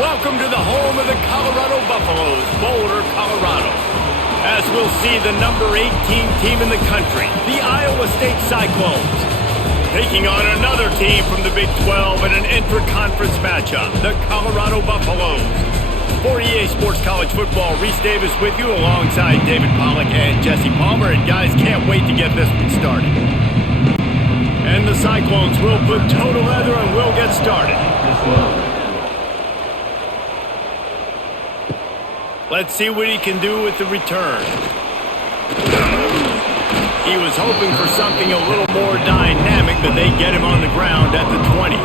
Welcome to the home of the Colorado Buffaloes, Boulder, Colorado. As we'll see the number 18 team in the country, the Iowa State Cyclones, taking on another team from the Big 12 in an intra-conference matchup, the Colorado Buffaloes. For EA Sports College Football, Reese Davis with you alongside David Pollack and Jesse Palmer. And guys, can't wait to get this one started. And the Cyclones will put toe to leather and we'll get started. Let's see what he can do with the return. He was hoping for something a little more dynamic, but they get him on the ground at the 20.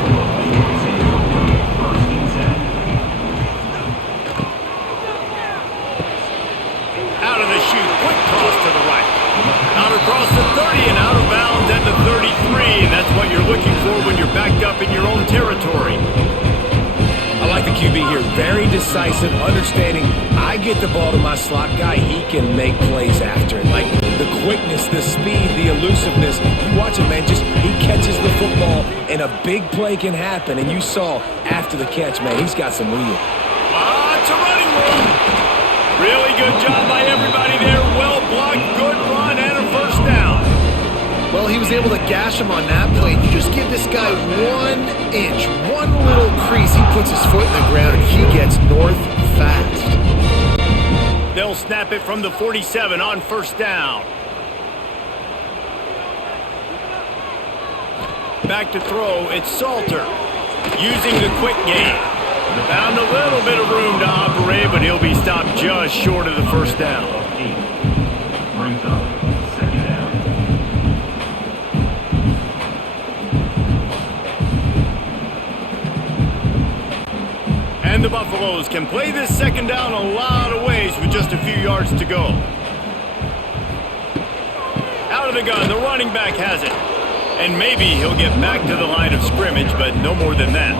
Out of the chute, quick cross to the right. Out across the 30 and out of bounds at the 33, and that's what you're looking for when you're backed up in your own territory. I like the QB here. Very decisive, understanding. I get the ball to my slot guy. He can make plays after it. Like the quickness, the speed, the elusiveness. You watch it, man. Just he catches the football, and a big play can happen. And you saw after the catch, man, he's got some wheel. It's a running room. Really good job by everybody there. Well blocked, good run, and a first down. Well, he was able to gash him on that play. You just give this guy 1 inch, one little crease. He puts his foot in the ground, and he gets north fast. They'll snap it from the 47 on first down. Back to throw, it's Salter. Using the quick game. Found a little bit of room to operate, but he'll be stopped just short of the first down. And the Buffaloes can play this second down a lot of ways with just a few yards to go. Out of the gun, the running back has it. And maybe he'll get back to the line of scrimmage, but no more than that.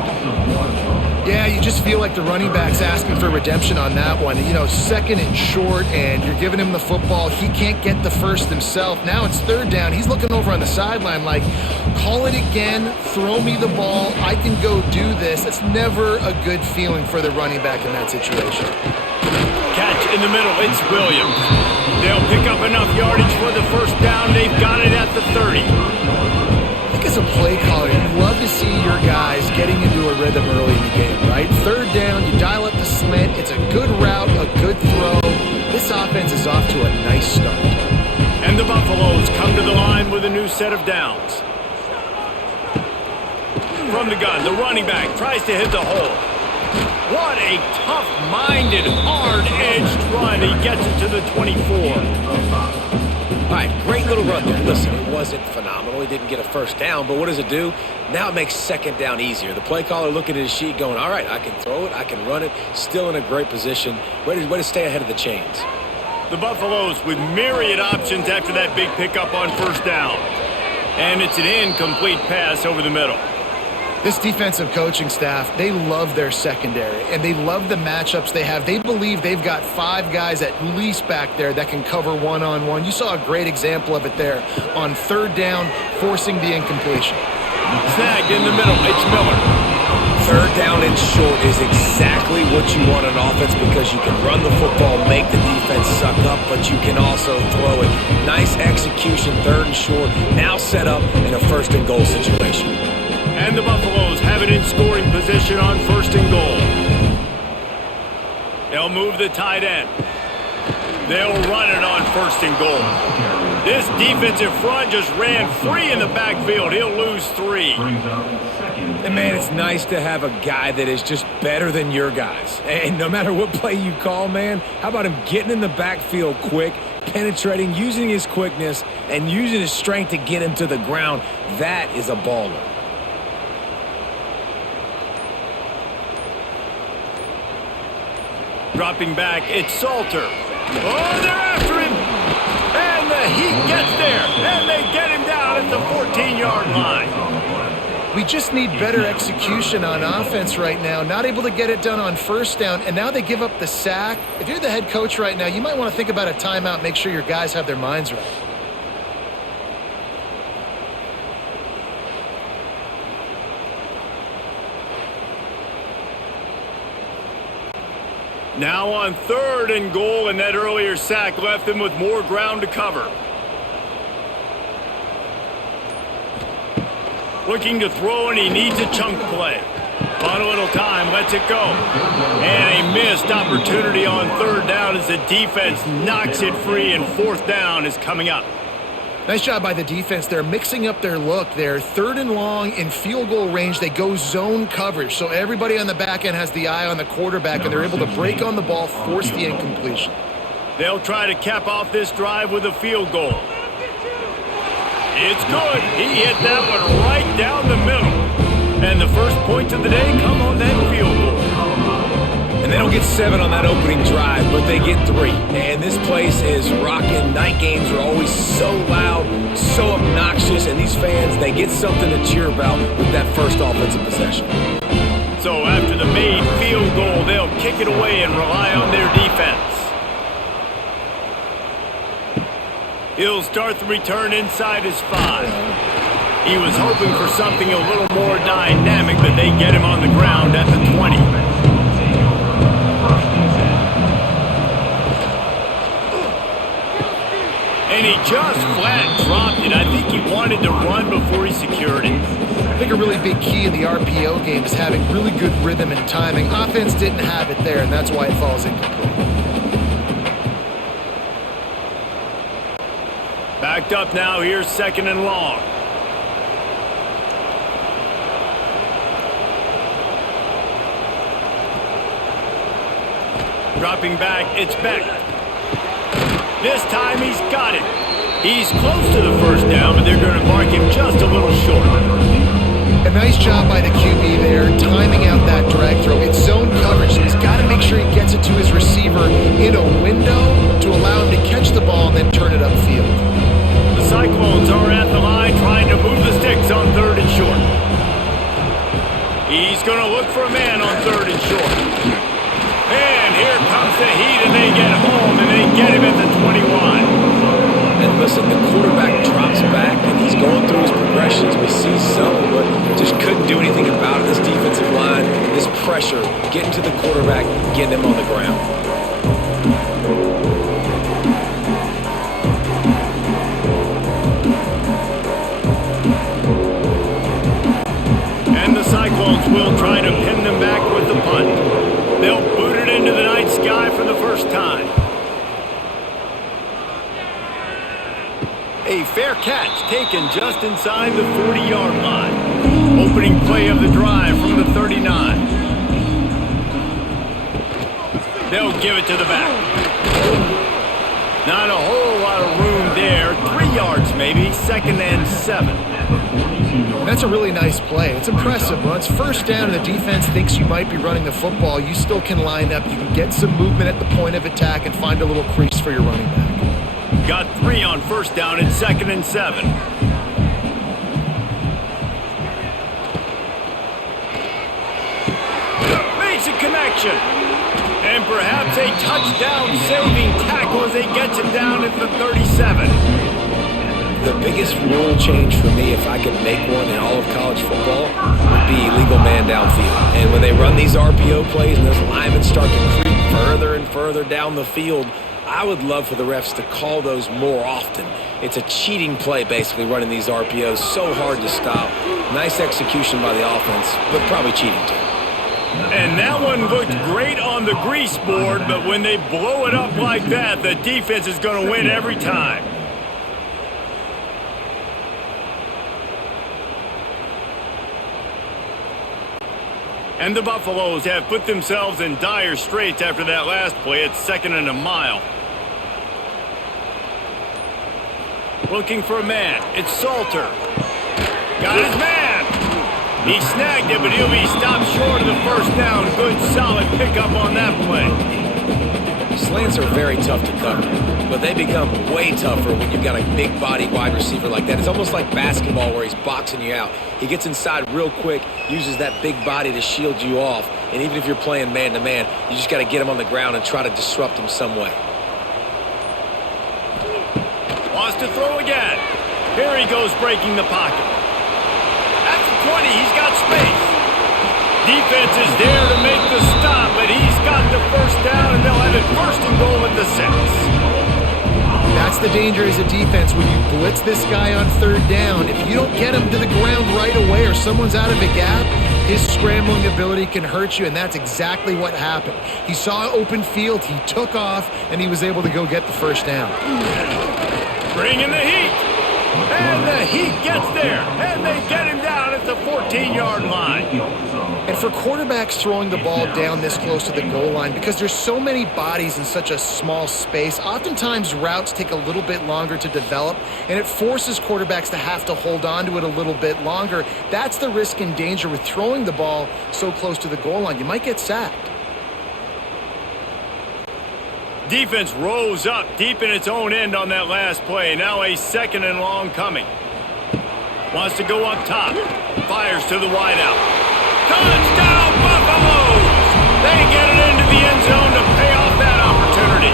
Yeah, you just feel like the running back's asking for redemption on that one. You know, second and short, and you're giving him the football. He can't get the first himself. Now it's third down. He's looking over on the sideline like, call it again, throw me the ball, I can go do this. It's never a good feeling for the running back in that situation. Catch in the middle, it's Williams. They'll pick up enough yardage for the first down. They've got it at the 30. I think as a play caller, you love to see your guys getting into a rhythm early in the game, right? Third down, you dial up the slant. It's a good route, a good throw. This offense is off to a nice start. And the Buffaloes come to the line with a new set of downs. From the gun, the running back tries to hit the hole. What a tough-minded, hard-edged run. He gets it to the 24. All right, great little run there. Listen, it wasn't phenomenal. He didn't get a first down, but what does it do? Now it makes second down easier. The play caller looking at his sheet going, all right, I can throw it, I can run it, still in a great position. Way to stay ahead of the chains. The Buffaloes with myriad options after that big pickup on first down. And it's an incomplete pass over the middle. This defensive coaching staff, they love their secondary, and they love the matchups they have. They believe they've got 5 guys at least back there that can cover one-on-one. You saw a great example of it there on third down, forcing the incompletion. Snagged in the middle, it's Miller. Third down and short is exactly what you want on offense because you can run the football, make the defense suck up, but you can also throw it. Nice execution, third and short, now set up in a first and goal situation. And the Buffaloes have it in scoring position on first and goal. They'll move the tight end. They'll run it on first and goal. This defensive front just ran free in the backfield. He'll lose 3. And, man, it's nice to have a guy that is just better than your guys. And no matter what play you call, man, how about him getting in the backfield quick, penetrating, using his quickness, and using his strength to get him to the ground? That is a baller. Dropping back, it's Salter. Oh, they're after him! And the Heat gets there, and they get him down at the 14-yard line. We just need better execution on offense right now. Not able to get it done on first down, and now they give up the sack. If you're the head coach right now, you might want to think about a timeout, make sure your guys have their minds right. Now on 3rd and goal, and that earlier sack left them with more ground to cover. Looking to throw, and he needs a chunk play. On a little time, lets it go. And a missed opportunity on 3rd down as the defense knocks it free, and 4th down is coming up. Nice job by the defense. They're mixing up their look. They're 3rd and long in field goal range. They go zone coverage. So everybody on the back end has the eye on the quarterback, and they're able to break on the ball, force the incompletion. They'll try to cap off this drive with a field goal. It's good. He hit that one right down the middle. And the first points of the day come on that field goal. And they don't get 7 on that opening drive, but they get 3. And this place is rocking. Night games are always so loud, so obnoxious, and these fans, they get something to cheer about with that first offensive possession. So after the made field goal, they'll kick it away and rely on their defense. He'll start the return inside his 5. He was hoping for something a little more dynamic, but they get him on the ground at the 20. And he just flat dropped it. I think he wanted to run before he secured it. I think a really big key in the RPO game is having really good rhythm and timing. Offense didn't have it there, and that's why it falls incomplete. Backed up now, here's 2nd and long. Dropping back, it's Beck. This time he's got it. He's close to the 1st down, but they're going to mark him just a little short. A nice job by the QB there, timing out that drag throw. It's zone coverage, so he's got to make sure he gets it to his receiver in a window to allow him to catch the ball and then turn it upfield. The Cyclones are at the line trying to move the sticks on 3rd and short. He's going to look for a man on 3rd and short. And here comes the heat, and they get home, and they get him at the 21. And listen, the quarterback drops back, and he's going through his progressions. We see some, but just couldn't do anything about it. This defensive line, this pressure, getting to the quarterback, getting him on the ground. And the Cyclones will try to pin them back with the punt. They'll boot it into the night sky for the first time. A fair catch taken just inside the 40-yard line. Opening play of the drive from the 39. They'll give it to the back. Not a whole lot of room there. 3 yards maybe, 2nd and 7. That's a really nice play. It's impressive. When it's 1st down and the defense thinks you might be running the football, you still can line up. You can get some movement at the point of attack and find a little crease for your running back. Got 3 on 1st down and 2nd and 7. Makes a connection. And perhaps a touchdown-saving tackle as they get him down at the 37. The biggest rule change for me, if I could make one in all of college football, would be illegal man downfield. And when they run these RPO plays and those linemen start to creep further and further down the field, I would love for the refs to call those more often. It's a cheating play, basically, running these RPOs. So hard to stop. Nice execution by the offense, but probably cheating too. And that one looked great on the grease board, but when they blow it up like that, the defense is going to win every time. And the Buffaloes have put themselves in dire straits after that last play. It's 2nd and a mile. Looking for a man. It's Salter. Got his man. He snagged it, but he'll be stopped short of the 1st down. Good, solid pickup on that play. Slants are very tough to cover, but they become way tougher when you've got a big body wide receiver like that. It's almost like basketball where he's boxing you out. He gets inside real quick, uses that big body to shield you off, and even if you're playing man-to-man, you just got to get him on the ground and try to disrupt him some way. Wants to throw again. Here he goes breaking the pocket. At the 20, he's got space. Defense is there to make the stop, but he's got the 1st down danger as a defense when you blitz this guy on third down. If you don't get him to the ground right away or someone's out of a gap, his scrambling ability can hurt you, and that's exactly what happened. He saw open field, he took off, and he was able to go get the first down. Bring in the heat. And the Heat gets there, and they get him down at the 14-yard line. And for quarterbacks throwing the ball down this close to the goal line, because there's so many bodies in such a small space, oftentimes routes take a little bit longer to develop, and it forces quarterbacks to have to hold on to it a little bit longer. That's the risk and danger with throwing the ball so close to the goal line. You might get sacked. Defense rose up deep in its own end on that last play. Now a 2nd and long coming. Wants to go up top. Fires to the wideout. Touchdown, Buffaloes! They get it into the end zone to pay off that opportunity.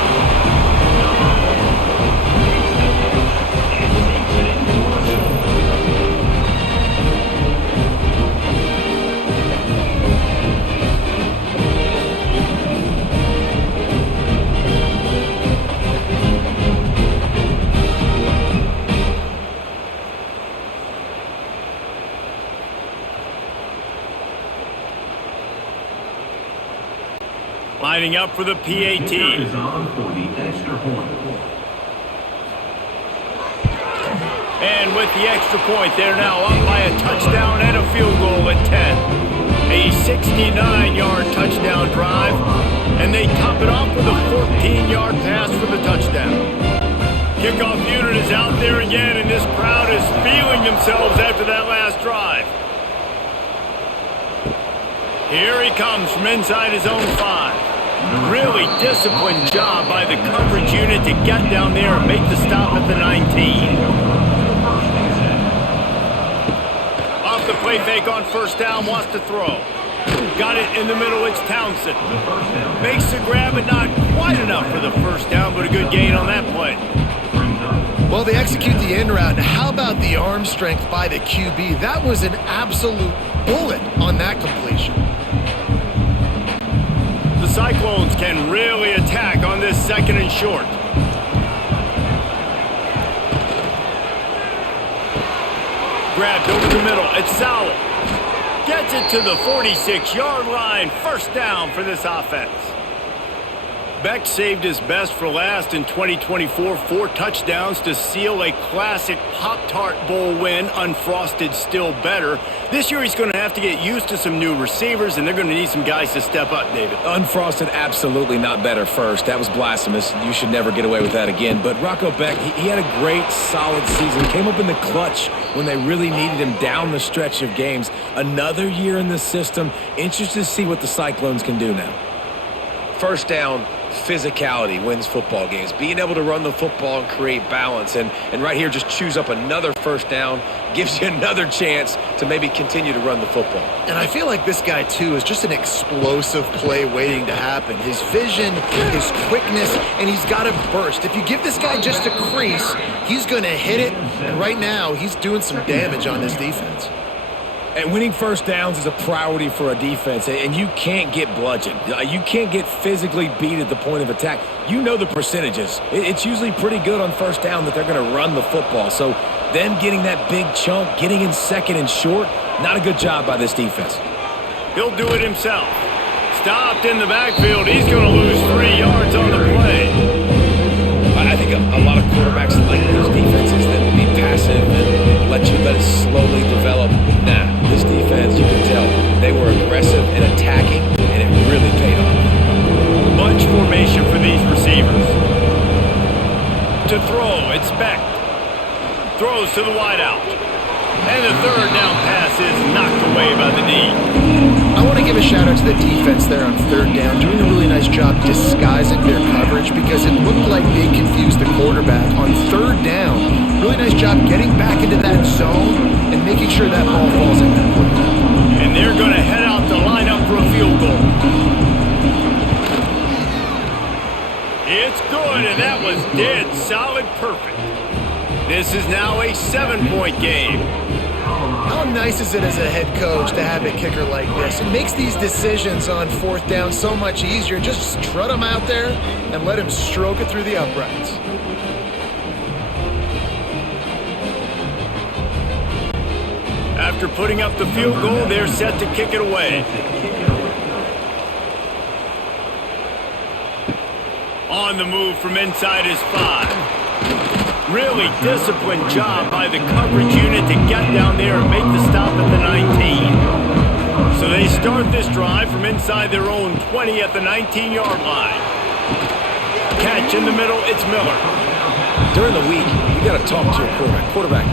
Lining up for the PAT. And with the extra point, they're now up by a touchdown and a field goal at 10. A 69-yard touchdown drive, and they top it off with a 14-yard pass for the touchdown. Kickoff unit is out there again, and this crowd is feeling themselves after that last drive. Here he comes from inside his own 5. Really disciplined job by the coverage unit to get down there and make the stop at the 19. Off the play fake on first down, wants to throw. Got it in the middle, it's Townsend. Makes the grab, but not quite enough for the first down, but a good gain on that play. Well, they execute the end route. How about the arm strength by the QB? That was an absolute bullet on that completion. The Cyclones can really attack on this 2nd and short. Grabbed over the middle. It's Sowell. Gets it to the 46-yard line. First down for this offense. Beck saved his best for last in 2024. 4 touchdowns to seal a classic Pop-Tart Bowl win. Unfrosted still better. This year he's going to have to get used to some new receivers, and they're going to need some guys to step up, David. Unfrosted, absolutely not better first. That was blasphemous. You should never get away with that again. But Rocco Beck, he had a great, solid season. Came up in the clutch when they really needed him down the stretch of games. Another year in the system. Interested to see what the Cyclones can do now. First down, physicality wins football games. Being able to run the football and create balance. And right here, just choose up another first down. Gives you another chance to maybe continue to run the football. And I feel like this guy, too, is just an explosive play waiting to happen. His vision, his quickness, and he's got a burst. If you give this guy just a crease, he's going to hit it. And right now, he's doing some damage on this defense. And winning first downs is a priority for a defense, and you can't get bludgeoned. You can't get physically beat at the point of attack. You know the percentages. It's usually pretty good on first down that they're going to run the football. So them getting that big chunk, getting in 2nd and short, not a good job by this defense. He'll do it himself. Stopped in the backfield. He's going to lose 3 yards on the play. I think a lot of quarterbacks like those defenses that will be passive and let it slowly develop. Nah, this defense, you can tell, they were aggressive and attacking, and it really paid off. Bunch formation for these receivers. To throw, it's Beck. Throws to the wideout. And the 3rd down pass is knocked away by the D. I want to give a shout out to the defense there on 3rd down, doing a really nice job disguising their coverage because it looked like they confused the quarterback on 3rd down. Really nice job getting back into that zone and making sure that ball falls incomplete. And they're going to head out to line up for a field goal. It's good, and that was dead solid perfect. This is now a 7-point game. How nice is it as a head coach to have a kicker like this? It makes these decisions on 4th down so much easier. Just strut him out there and let him stroke it through the uprights. After putting up the field goal, they're set to kick it away. On the move from inside his 5. Really disciplined job by the coverage unit to get down there and make the stop at the 19. So they start this drive from inside their own 20 at the 19-yard line. Catch in the middle, it's Miller. During the week, you got to talk to your quarterback. Quarterback,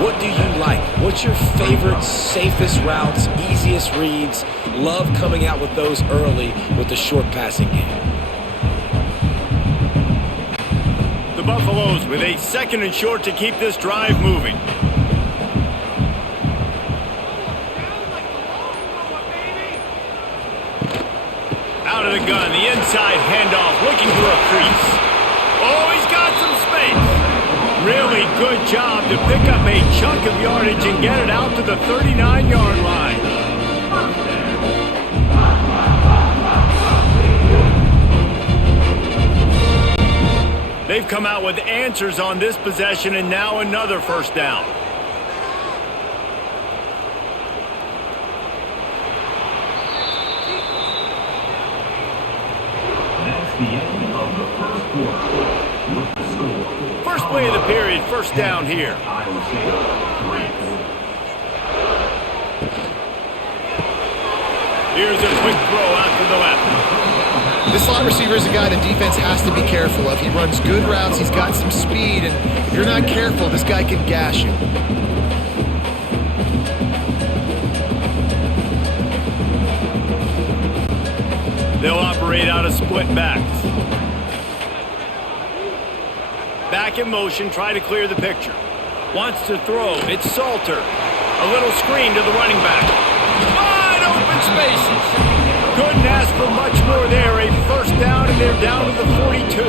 what do you like? What's your favorite, safest routes, easiest reads? Love coming out with those early with the short passing game. The Buffaloes with a 2nd and short to keep this drive moving. Out of the gun, the inside handoff, looking for a crease. Oh, he's got some space. Really good job to pick up a chunk of yardage and get it out to the 39-yard line. They've come out with answers on this possession, and now another first down. That's the end of the first quarter. With the score. First play of the period, first down here. Iowa State 3. Here's a quick throw out to the left. This slot receiver is a guy the defense has to be careful of. He runs good routes. He's got some speed, and if you're not careful, this guy can gash you. They'll operate out of split backs. Back in motion, try to clear the picture. Wants to throw. It's Salter. A little screen to the running back. Wide open spaces. Couldn't ask for much more there. A first down, and they're down to the 42.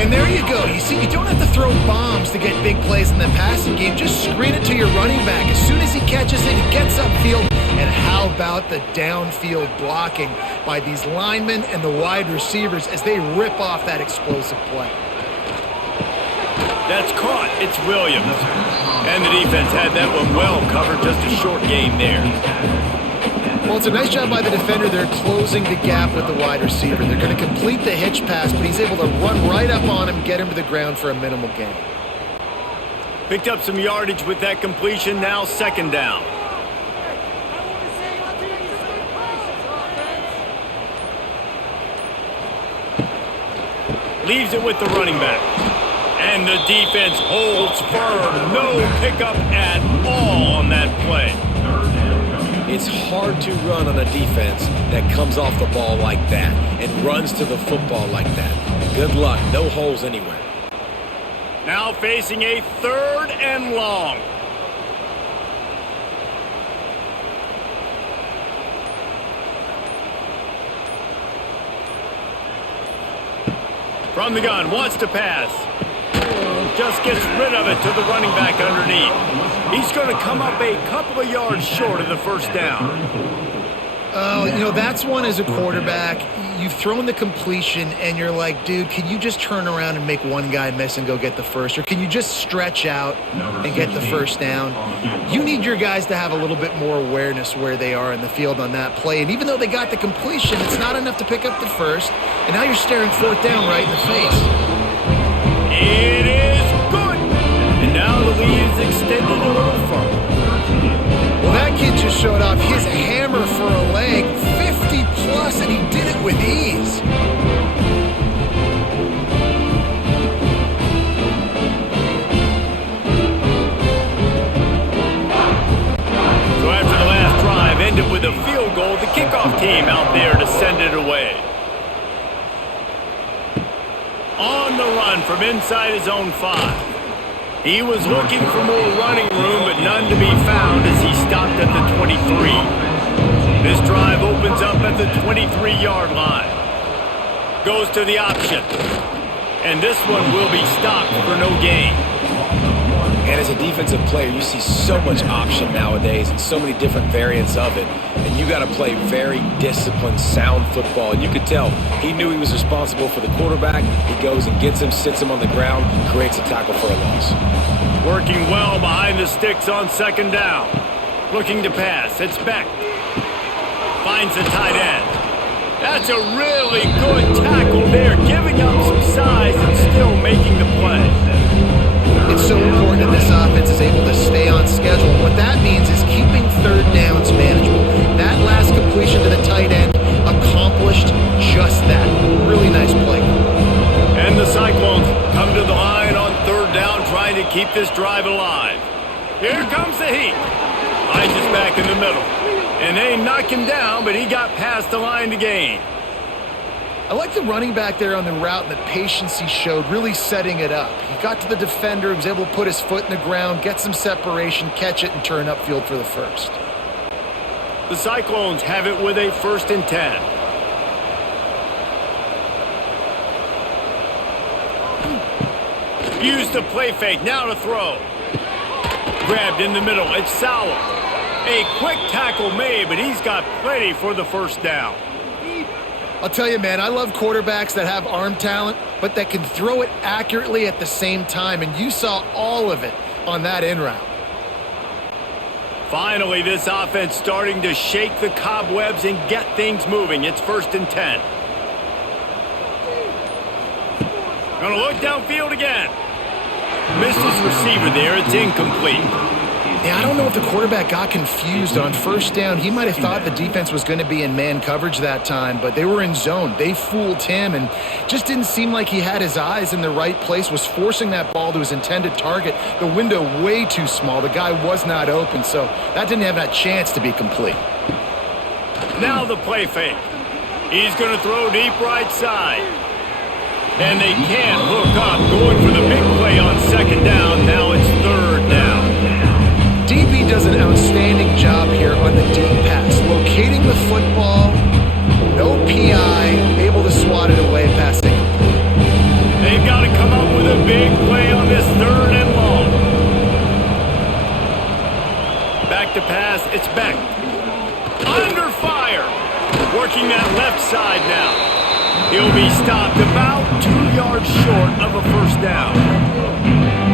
And there you go. You see, you don't have to throw bombs to get big plays in the passing game. Just screen it to your running back. As soon as he catches it, he gets upfield. And how about the downfield blocking by these linemen and the wide receivers as they rip off that explosive play? That's caught. It's Williams. And the defense had that one well covered. Just a short game there. Well, it's a nice job by the defender. They're closing the gap with the wide receiver. They're going to complete the hitch pass, but he's able to run right up on him, get him to the ground for a minimal gain. Picked up some yardage with that completion. Now 2nd down. Leaves it with the running back. And the defense holds firm. No pickup at all on that play. It's hard to run on a defense that comes off the ball like that and runs to the football like that. Good luck. No holes anywhere. Now facing a 3rd and long. From the gun, wants to pass. Just gets rid of it to the running back underneath. He's going to come up a couple of yards short of the first down. That's one as a quarterback. You've thrown the completion, and you're like, dude, can you just turn around and make one guy miss and go get the first? Or can you just stretch out and get the first down? You need your guys to have a little bit more awareness where they are in the field on that play. And even though they got the completion, it's not enough to pick up the first. And now you're staring 4th down right in the face. It is good. And now the lead is extended a little further. Well, that kid just showed off his hammer for a leg, 50 plus, and he did it with ease. So after the last drive ended with a field goal, the kickoff team out there to send it away. On the run from inside his own 5. He was looking for more running room, but none to be found as he stopped at the 23. This drive opens up at the 23-yard line. Goes to the option. And this one will be stopped for no gain. And as a defensive player, you see so much option nowadays and so many different variants of it. And you got to play very disciplined, sound football. And you could tell he knew he was responsible for the quarterback. He goes and gets him, sits him on the ground, creates a tackle for a loss. Working well behind the sticks on second down. Looking to pass. It's Beck. Finds the tight end. That's a really good tackle there, giving up some size and still making the play. It's so important that this offense is able to stay on schedule. What that means is keeping third downs manageable. That last completion to the tight end accomplished just that. Really nice play. And the Cyclones come to the line on third down, trying to keep this drive alive. Here comes the heat. Finds us back in the middle. And they knock him down, but he got past the line to gain. I like the running back there on the route and the patience he showed, really setting it up. He got to the defender, was able to put his foot in the ground, get some separation, catch it, and turn upfield for the first. The Cyclones have it with a 1st and 10. Used the play fake, now to throw. Grabbed in the middle, it's Sowell. A quick tackle made, but he's got plenty for the 1st down. I'll tell you, man, I love quarterbacks that have arm talent, but that can throw it accurately at the same time, and you saw all of it on that in route. Finally, this offense starting to shake the cobwebs and get things moving. It's 1st and 10. Gonna look downfield again. Missed his receiver there. It's incomplete. Yeah, I don't know if the quarterback got confused on 1st down. He might have thought the defense was going to be in man coverage that time, but they were in zone. They fooled him and just didn't seem like he had his eyes in the right place, was forcing that ball to his intended target. The window way too small. The guy was not open, so that didn't have that chance to be complete. Now the play fake. He's going to throw deep right side. And they can't hook up, going for the big play on 2nd down. Now it's 3rd down. DB does an outstanding job here on the deep pass, locating the football, no PI, able to swat it away past incomplete. They've got to come up with a big play on this 3rd and long. Back to pass, it's Beck. Under fire, working that left side now. He'll be stopped about 2 yards short of a 1st down.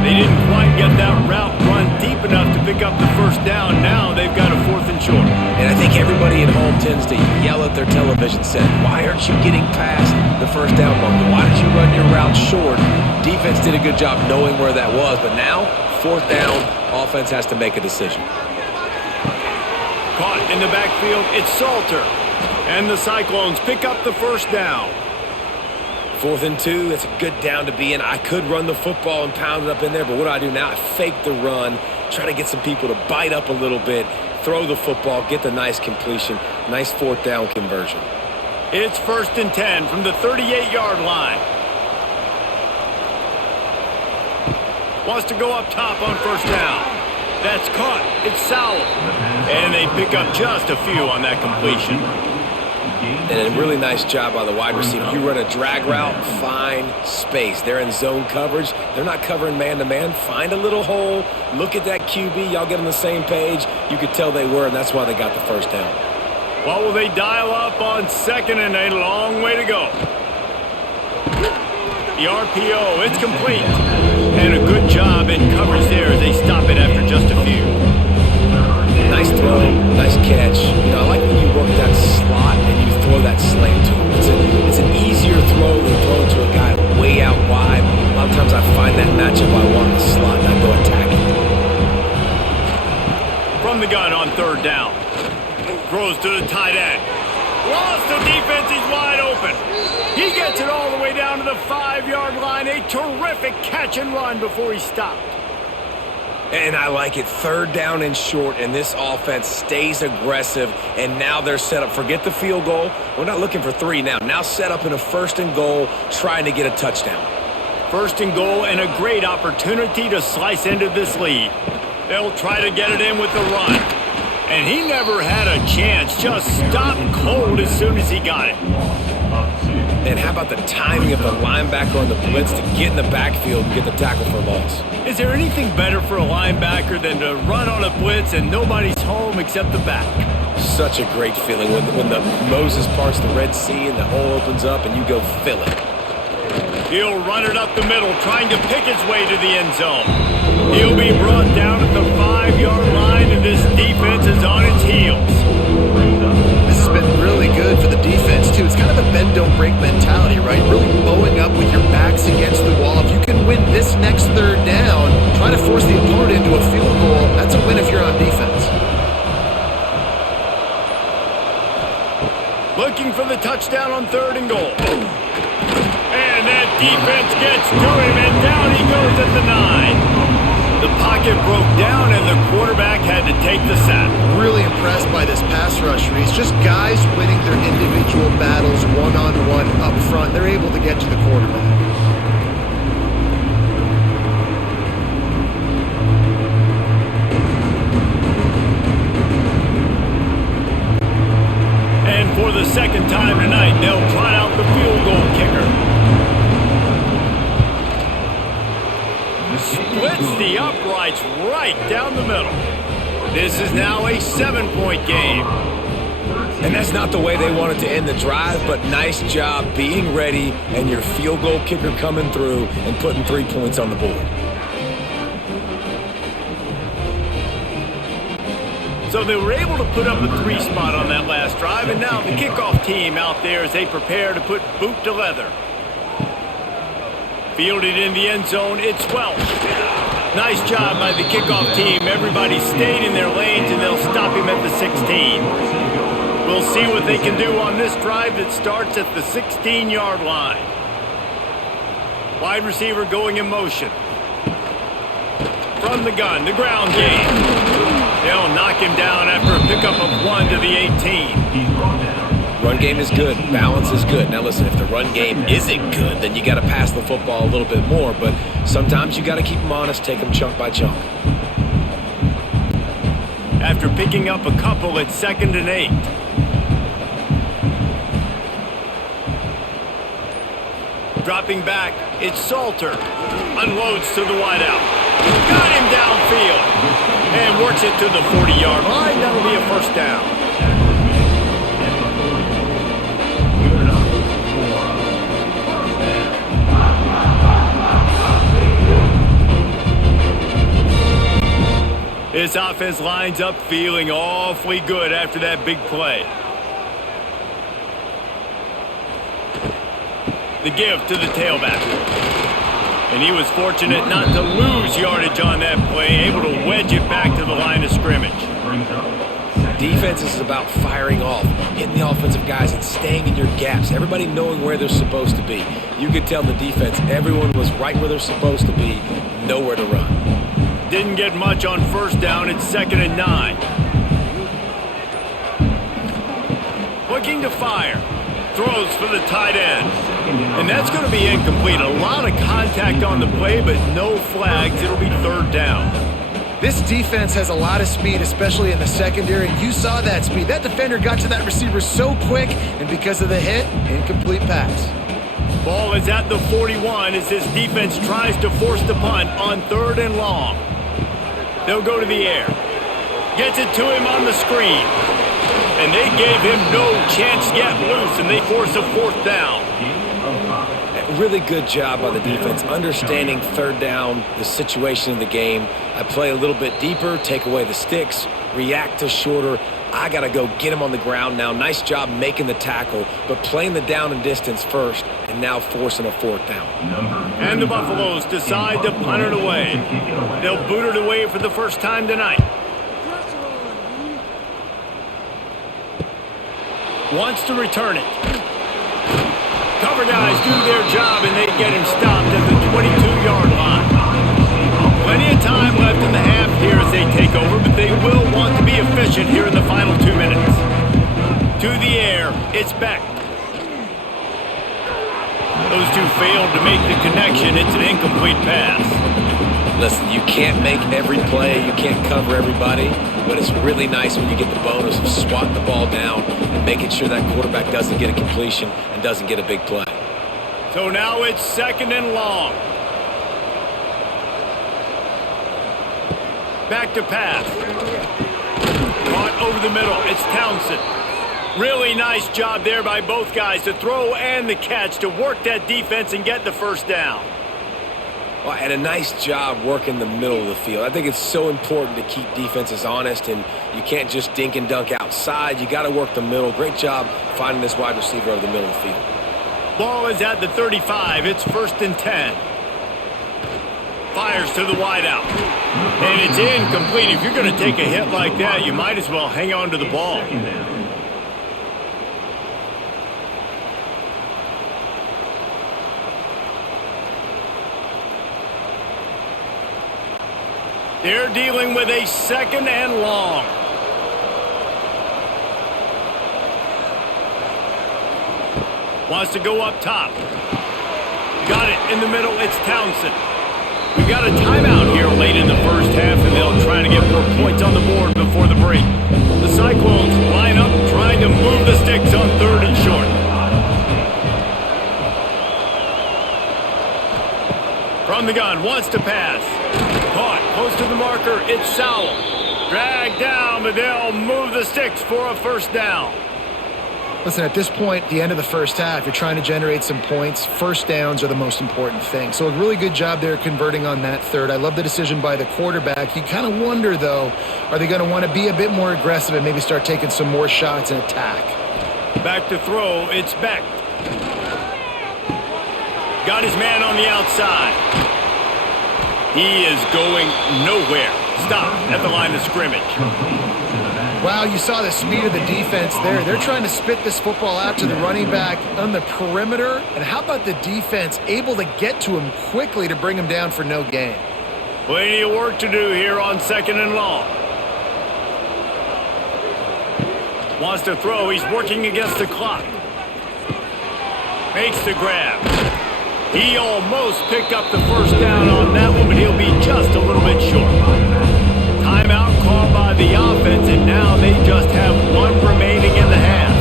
They didn't quite get that route run deep enough to pick up the 1st down. Now they've got a 4th and short. And I think everybody at home tends to yell at their television set, why aren't you getting past the 1st down marker? Why did you run your route short? Defense did a good job knowing where that was, but now, 4th down, offense has to make a decision. Caught in the backfield, it's Salter. And the Cyclones pick up the 1st down. 4th and 2, it's a good down to be in. I could run the football and pound it up in there, but what do I do now? I fake the run, try to get some people to bite up a little bit, throw the football, get the nice completion, nice 4th down conversion. It's 1st and 10 from the 38-yard line. Wants to go up top on 1st down. That's caught. It's Sowell. And they pick up just a few on that completion. And a really nice job by the wide receiver. You run a drag route, find space. They're in zone coverage. They're not covering man-to-man. Find a little hole. Look at that QB. Y'all get on the same page. You could tell they were, and that's why they got the 1st down. What will they dial up on 2nd and a long way to go? The RPO, it's complete. And a good job in coverage there as they stop it after just a few. Nice throw, nice catch. You know, I like when you work that slot and you throw that slant to him. It's an easier throw than throwing to a guy way out wide. A lot of times I find that matchup I want in the slot and I go attack it. From the gun on 3rd down. Throws to the tight end. Lost the defense, he's wide open. He gets it all the way down to the 5-yard line. A terrific catch and run before he stopped. And I like it. 3rd down and short, and this offense stays aggressive, and now they're set up. Forget the field goal. We're not looking for 3 now. Now set up in a 1st and goal, trying to get a touchdown. 1st and goal and a great opportunity to slice into this lead. They'll try to get it in with the run. And he never had a chance. Just stopped cold as soon as he got it. of 2. And how about the timing of the linebacker on the blitz to get in the backfield and get the tackle for a loss? Is there anything better for a linebacker than to run on a blitz and nobody's home except the back? Such a great feeling when the Moses parts the Red Sea and the hole opens up and you go fill it. He'll run it up the middle, trying to pick his way to the end zone. He'll be brought down at the 5-yard line, and this defense is on its heels. This has been really good for the defense, too. It's kind of a bend-don't-break mentality, right? Really bowing up with your backs against the wall. If you can win this next third down, try to force the opponent into a field goal, that's a win if you're on defense. Looking for the touchdown on 3rd and goal. And that defense gets to him, and down he goes at the 9. The pocket broke down, and the quarterback had to take the sack. Really impressed by this pass rush, Reese. Just guys winning their individual battles one-on-one up front. They're able to get to the quarterback. And for the second time tonight, they'll trot out the field goal kicker. Splits the uprights right down the middle. This is now a 7-point game. And that's not the way they wanted to end the drive, but nice job being ready and your field goal kicker coming through and putting 3 points on the board. So they were able to put up a 3 spot on that last drive, and now the kickoff team out there as they prepare to put boot to leather. Fielded in the end zone, it's Welch. Nice job by the kickoff team. Everybody stayed in their lanes, and they'll stop him at the 16. We'll see what they can do on this drive that starts at the 16-yard line. Wide receiver going in motion. From the gun, the ground game. They'll knock him down after a pickup of 1 to the 18. Run game is good. Balance is good. Now listen, if the run game isn't good, then you got to pass the football a little bit more. But sometimes you got to keep them honest, take them chunk by chunk. After picking up a couple at 2nd and 8. Dropping back, it's Salter. Unloads to the wideout. Got him downfield. And works it to the 40-yard line. That'll be a first down. This offense lines up feeling awfully good after that big play. The give to the tailback. And he was fortunate not to lose yardage on that play, able to wedge it back to the line of scrimmage. Defense is about firing off, hitting the offensive guys and staying in your gaps. Everybody knowing where they're supposed to be. You could tell the defense, everyone was right where they're supposed to be, nowhere to run. Didn't get much on first down. It's 2nd and 9. Looking to fire. Throws for the tight end. And that's going to be incomplete. A lot of contact on the play, but no flags. It'll be 3rd down. This defense has a lot of speed, especially in the secondary. You saw that speed. That defender got to that receiver so quick, and because of the hit, incomplete pass. Ball is at the 41 as this defense tries to force the punt on 3rd and long. They'll go to the air. Gets it to him on the screen. And they gave him no chance to get loose, and they force a 4th down. Really good job by the defense, understanding 3rd down, the situation of the game. I play a little bit deeper, take away the sticks, react to shorter. I got to go get him on the ground now. Nice job making the tackle, but playing the down and distance first, and now forcing a 4th down. And the Buffaloes decide to punt it away. They'll boot it away for the first time tonight. Wants to return it. Cover guys do their job, and they get him stopped at the 22-yard line. Plenty of time left in the half here as they take over, but they will want to be efficient here in the final 2 minutes. To the air, it's Beck. Those two failed to make the connection. It's an incomplete pass. Listen, you can't make every play, you can't cover everybody, but it's really nice when you get the bonus of swatting the ball down and making sure that quarterback doesn't get a completion and doesn't get a big play. So now it's 2nd and long. Back to pass. Caught over the middle. It's Townsend. Really nice job there by both guys to throw and the catch to work that defense and get the first down. Well, and a nice job working the middle of the field. I think it's so important to keep defenses honest, and you can't just dink and dunk outside. You got to work the middle. Great job finding this wide receiver over the middle of the field. Ball is at the 35. It's 1st and 10. Fires to the wideout. And it's incomplete. If you're going to take a hit like that, you might as well hang on to the ball. They're dealing with a 2nd and long. Wants to go up top. Got it in the middle. It's Townsend. We got a timeout here late in the first half, and they'll try to get more points on the board before the break. The Cyclones line up, trying to move the sticks on 3rd and short. From the gun, wants to pass. Caught, close to the marker, it's Sowell. Dragged down, but they'll move the sticks for a first down. Listen, at this point, the end of the first half, you're trying to generate some points. First downs are the most important thing. So a really good job there converting on that third. I love the decision by the quarterback. You kind of wonder, though, are they going to want to be a bit more aggressive and maybe start taking some more shots and attack? Back to throw, it's Beck. Got his man on the outside. He is going nowhere. Stop at the line of scrimmage. Wow, you saw the speed of the defense there. They're trying to spit this football out to the running back on the perimeter. And how about the defense able to get to him quickly to bring him down for no gain? Plenty of work to do here on 2nd and long. Wants to throw. He's working against the clock. Makes the grab. He almost picked up the first down on that one, but he'll be just a little bit short. Timeout called by the offense, and now they just have one remaining in the half.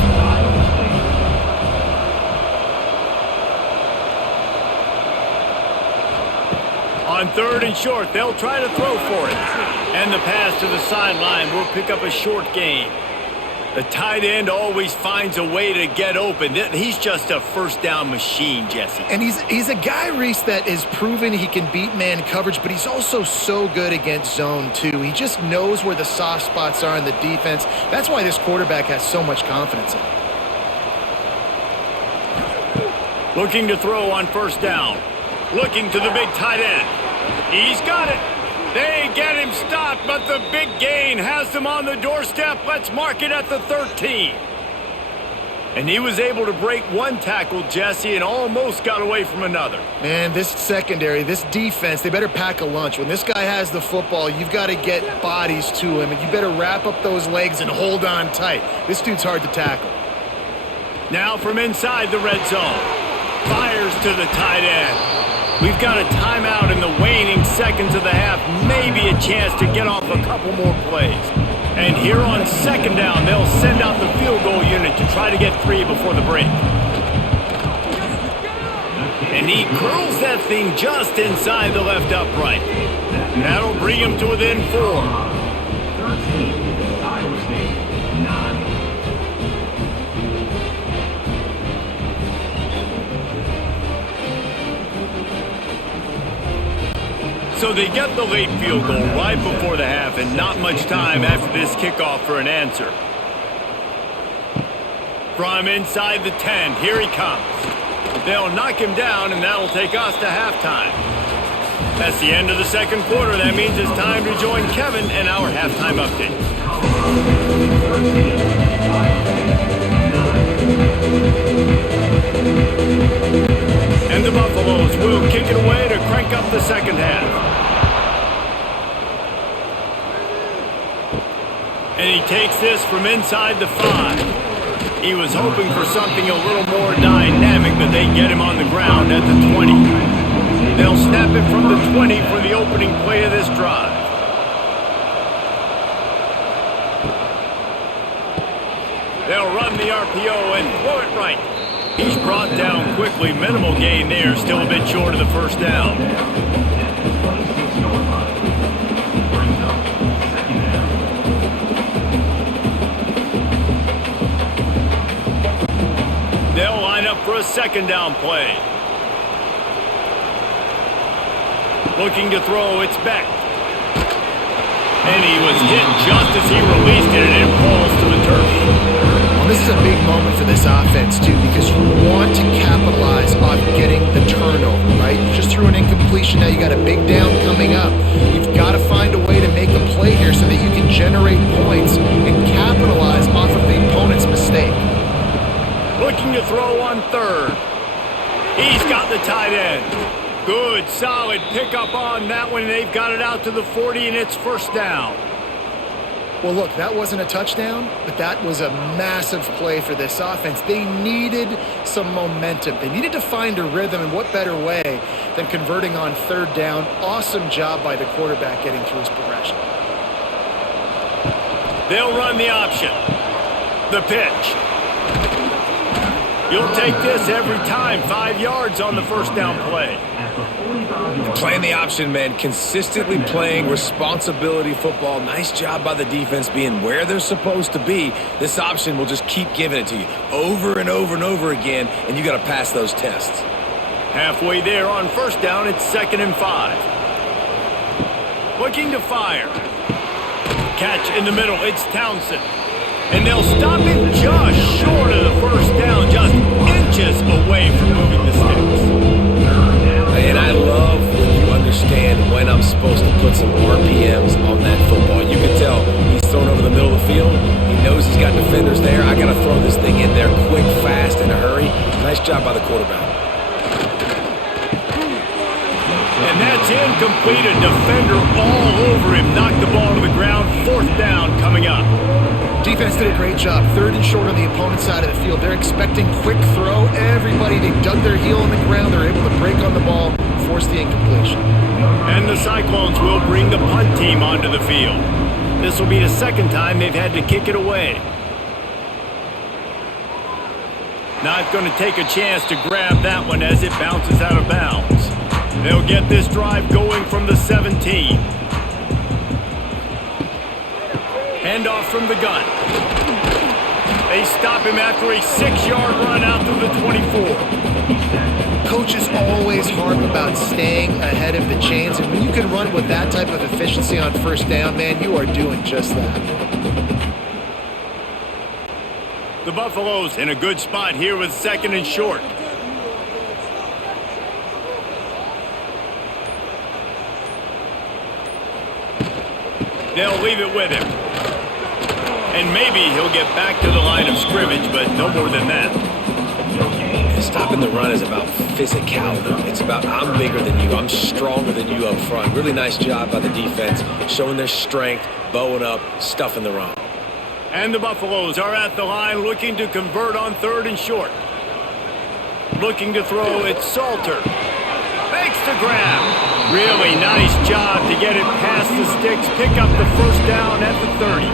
On 3rd and short, they'll try to throw for it. And the pass to the sideline will pick up a short gain. The tight end always finds a way to get open. He's just a first down machine, Jesse. And he's a guy, Reese, that has proven he can beat man coverage, but he's also so good against zone, too. He just knows where the soft spots are in the defense. That's why this quarterback has so much confidence in him. Looking to throw on 1st down. Looking to the big tight end. He's got it. They get him stopped, but the big gain has them on the doorstep. Let's mark it at the 13. And he was able to break one tackle, Jesse, and almost got away from another. Man, this secondary, this defense, they better pack a lunch. When this guy has the football, you've got to get bodies to him, and you better wrap up those legs and hold on tight. This dude's hard to tackle. Now from inside the red zone. Fires to the tight end. We've got a timeout in the waning seconds of the half. Maybe a chance to get off a couple more plays. And here on 2nd down, they'll send out the field goal unit to try to get 3 before the break. And he curls that thing just inside the left upright. That'll bring him to within 4. 13, Iowa State, 9. So they get the late field goal right before the half, and not much time after this kickoff for an answer. From inside the 10, here he comes. They'll knock him down, and that'll take us to halftime. That's the end of the 2nd quarter. That means it's time to join Kevin and our halftime update. And the Buffaloes will kick it away to crank up the 2nd half. And he takes this from inside the 5. He was hoping for something a little more dynamic, but they get him on the ground at the 20. They'll snap it from the 20 for the opening play of this drive. They'll run the RPO and throw it right. He's brought down quickly. Minimal gain there. Still a bit short of the first down. They'll line up for a second down play. Looking to throw, it's Beck. And he was hit just as he released it, and it falls to the turf. Well, this is a big moment for this offense, too, because you want to capitalize on getting the turnover, right? You just threw an incompletion. Now you got a big down coming up. You've got to find a way to make a play here so that you can generate points and capitalize off of the opponent's mistake. Looking to throw on third. He's got the tight end. Good, solid pickup on that one. They've got it out to the 40, and it's first down. Well, look, that wasn't a touchdown, but that was a massive play for this offense. They needed some momentum. They needed to find a rhythm, and what better way than converting on third down. Awesome job by the quarterback getting through his progression. They'll run the option. The pitch. You'll take this every time. 5 yards on the first down play. Playing the option, man. Consistently playing responsibility football. Nice job by the defense being where they're supposed to be. This option will just keep giving it to you over and over and over again, and you got to pass those tests. Halfway there on first down, it's 2nd and 5. Looking to fire. Catch in the middle, it's Townsend. And they'll stop him just short of the first down, just inches away from moving the sticks. And I love when you understand when I'm supposed to put some RPMs on that football. You can tell he's thrown over the middle of the field. He knows he's got defenders there. I got to throw this thing in there quick, fast, in a hurry. Nice job by the quarterback. And that's incomplete. A defender all over him. Knocked the ball to the ground. 4th down coming up. Defense did a great job. 3rd and short on the opponent's side of the field. They're expecting quick throw. Everybody, they dug their heel on the ground. They're able to break on the ball, force the incompletion. And the Cyclones will bring the punt team onto the field. This will be the 2nd time they've had to kick it away. Not going to take a chance to grab that one as it bounces out of bounds. They'll get this drive going from the 17. Handoff from the gun. They stop him after a 6-yard run out to the 24. Coaches always harp about staying ahead of the chains, and when you can run with that type of efficiency on first down, man, you are doing just that. The Buffaloes in a good spot here with 2nd and short. They'll leave it with him. And maybe he'll get back to the line of scrimmage, but no more than that. Stopping the run is about physicality. It's about I'm bigger than you. I'm stronger than you up front. Really nice job by the defense, showing their strength, bowing up, stuffing the run. And the Buffaloes are at the line looking to convert on 3rd and short. Looking to throw, it's Salter. Makes the grab. Really nice job to get it past the sticks. Pick up the first down at the 30.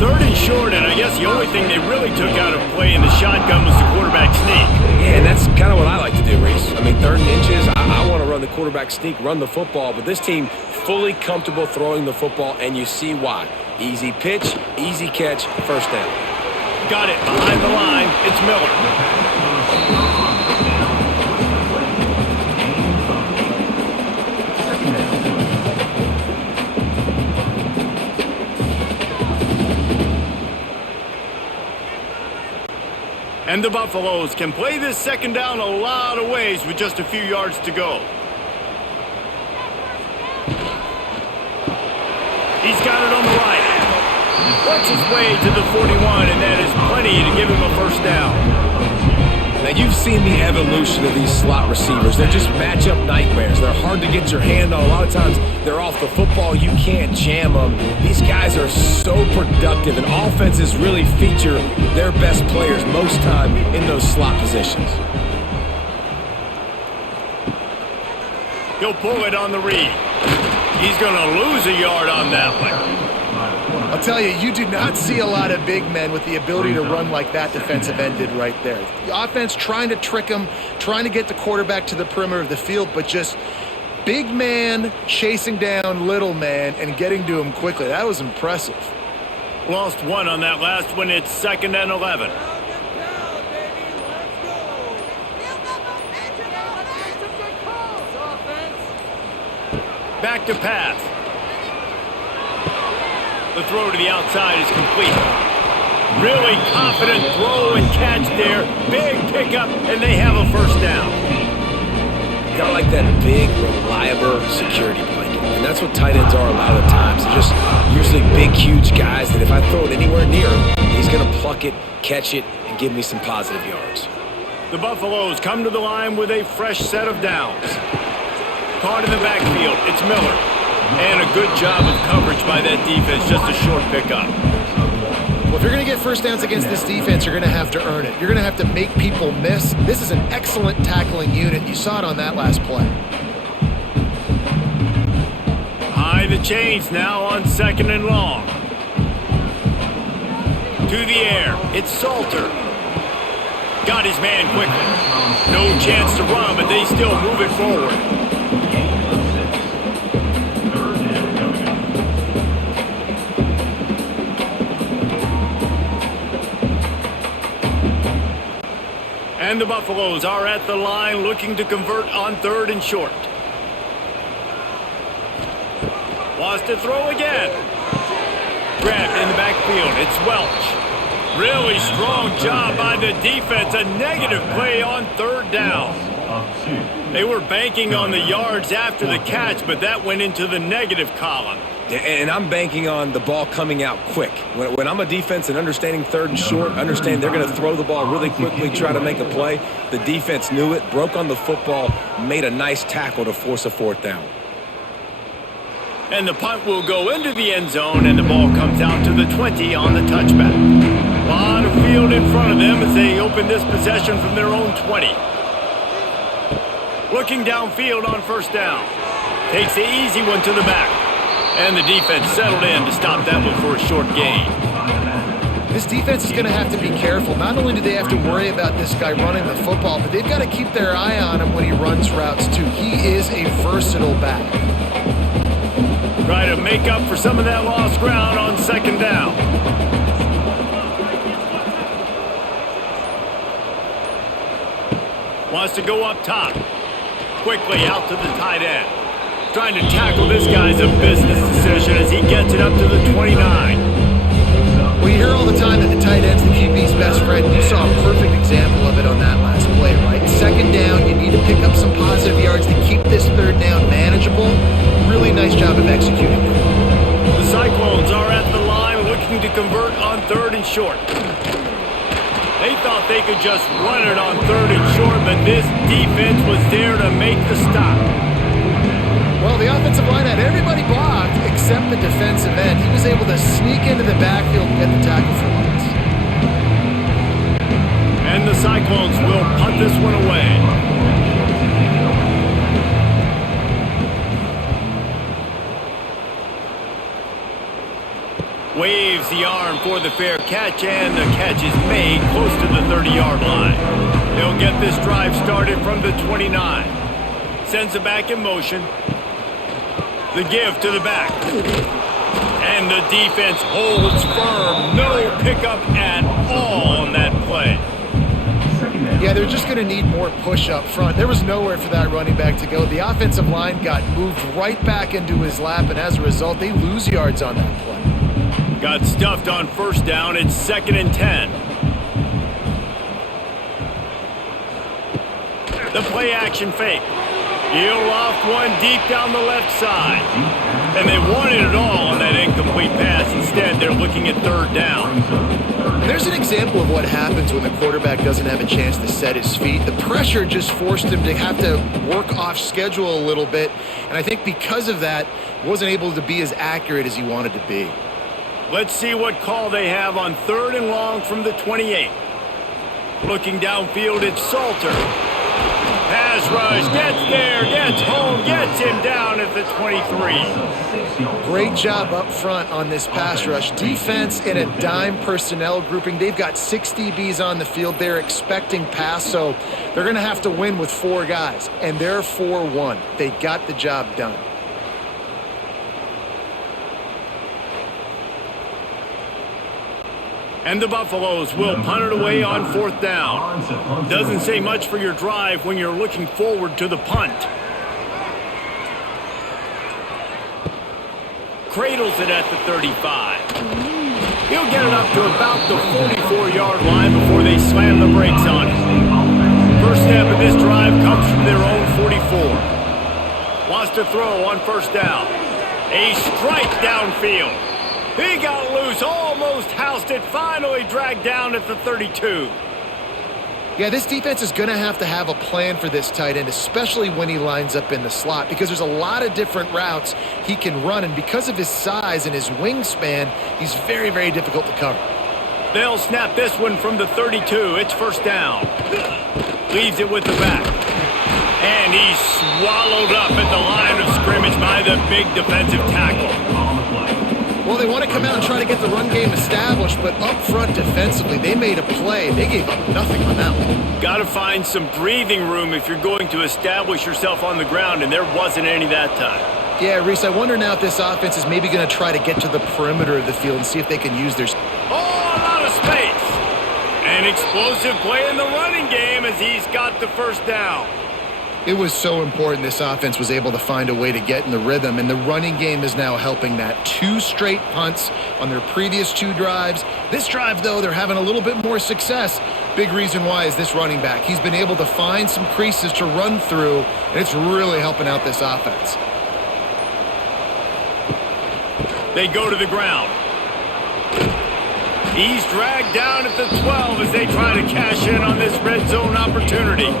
3rd and short, and I guess the only thing they really took out of play in the shotgun was the quarterback sneak. Yeah, and that's kind of what I like to do, Reese. I mean, 3rd and inches, I want to run the quarterback sneak, run the football, but this team fully comfortable throwing the football, and you see why. Easy pitch, easy catch, first down. Got it behind the line. It's Miller. And the Buffaloes can play this 2nd down a lot of ways with just a few yards to go. He's got it on the right. Works his way to the 41, and that is plenty to give him a first down. Now, you've seen the evolution of these slot receivers. They're just matchup nightmares. They're hard to get your hand on. A lot of times, they're off the football. You can't jam them. These guys are so productive, and offenses really feature their best players most time in those slot positions. He'll pull it on the read. He's going to lose a yard on that one. I'll tell you, you do not see a lot of big men with the ability to run like that defensive end did right there. The offense trying to trick him, trying to get the quarterback to the perimeter of the field, but just big man chasing down little man and getting to him quickly. That was impressive. Lost one on that last one. It's 2nd and 11. Back to pass. The throw to the outside is complete. Really confident throw and catch there. Big pickup, and they have a first down. Gotta like that big, reliable security blanket. And that's what tight ends are a lot of the times. They're just usually big, huge guys that if I throw it anywhere near him, he's going to pluck it, catch it, and give me some positive yards. The Buffaloes come to the line with a fresh set of downs. Caught in the backfield, it's Miller. And a good job of coverage by that defense, just a short pickup. Well, if you're going to get first downs against this defense, you're going to have to earn it. You're going to have to make people miss. This is an excellent tackling unit. You saw it on that last play. High the chains now on 2nd and long. To the air, it's Salter. Got his man quickly. No chance to run, but they still move it forward. And the Buffaloes are at the line looking to convert on 3rd and short. Wants to throw again. Grabbed in the backfield. It's Welch. Really strong job by the defense. A negative play on 3rd down. They were banking on the yards after the catch, but that went into the negative column. And I'm banking on the ball coming out quick. When I'm a defense and understanding 3rd and short, understand they're going to throw the ball really quickly, try to make a play. The defense knew it, broke on the football, made a nice tackle to force a 4th down. And the punt will go into the end zone, and the ball comes out to the 20 on the touchback. A lot of field in front of them as they open this possession from their own 20. Looking downfield on 1st down. Takes the easy one to the back. And the defense settled in to stop that one for a short gain. This defense is going to have to be careful. Not only do they have to worry about this guy running the football, but they've got to keep their eye on him when he runs routes too. He is a versatile back. Try to make up for some of that lost ground on 2nd down. Wants to go up top. Quickly out to the tight end. Trying to tackle this guy's a business decision as he gets it up to the 29. Well, you hear all the time that the tight end's the QB's best friend. You saw a perfect example of it on that last play, right? 2nd down, you need to pick up some positive yards to keep this 3rd down manageable. Really nice job of executing. The Cyclones are at the line looking to convert on 3rd and short. They thought they could just run it on 3rd and short, but this defense was there to make the stop. Well, the offensive line had everybody blocked except the defensive end. He was able to sneak into the backfield and get the tackle for once. And the Cyclones will punt this one away. Waves the arm for the fair catch, and the catch is made close to the 30-yard line. They'll get this drive started from the 29. Sends it back in motion. The give to the back. And the defense holds firm. No pickup at all on that play. Yeah, they're just going to need more push up front. There was nowhere for that running back to go. The offensive line got moved right back into his lap, and as a result, they lose yards on that play. Got stuffed on 1st down. It's 2nd and 10. The play action fake. He'll loft one deep down the left side. And they wanted it all on that incomplete pass. Instead, they're looking at 3rd down. There's an example of what happens when the quarterback doesn't have a chance to set his feet. The pressure just forced him to have to work off schedule a little bit. And I think because of that, wasn't able to be as accurate as he wanted to be. Let's see what call they have on 3rd and long from the 28. Looking downfield, it's Salter. Pass rush, gets there, gets home, gets him down at the 23. Great job up front on this pass rush. Defense in a dime personnel grouping. They've got 6 DBs on the field. They're expecting pass, so they're going to have to win with 4 guys, and they're 4-1. They got the job done. And the Buffaloes will punt it away on 4th down. Doesn't say much for your drive when you're looking forward to the punt. Cradles it at the 35. He'll get it up to about the 44-yard line before they slam the brakes on it. First step of this drive comes from their own 44. Wants to throw on 1st down. A strike downfield. He got loose, almost housed it, finally dragged down at the 32. Yeah, this defense is going to have a plan for this tight end, especially when he lines up in the slot, because there's a lot of different routes he can run, and because of his size and his wingspan, he's very, very difficult to cover. They'll snap this one from the 32. It's 1st down. Leaves it with the back. And he's swallowed up at the line of scrimmage by the big defensive tackle. Well, they want to come out and try to get the run game established, but up front defensively, they made a play. They gave up nothing on that one. Got to find some breathing room if you're going to establish yourself on the ground, and there wasn't any that time. Yeah, Reese, I wonder now if this offense is maybe going to try to get to the perimeter of the field and see if they can use their... Oh, a lot of space. An explosive play in the running game as he's got the 1st down. It was so important this offense was able to find a way to get in the rhythm, and the running game is now helping that. 2 straight punts on their previous 2 drives. This drive, though, they're having a little bit more success. Big reason why is this running back. He's been able to find some creases to run through, and it's really helping out this offense. They go to the ground. He's dragged down at the 12 as they try to cash in on this red zone opportunity.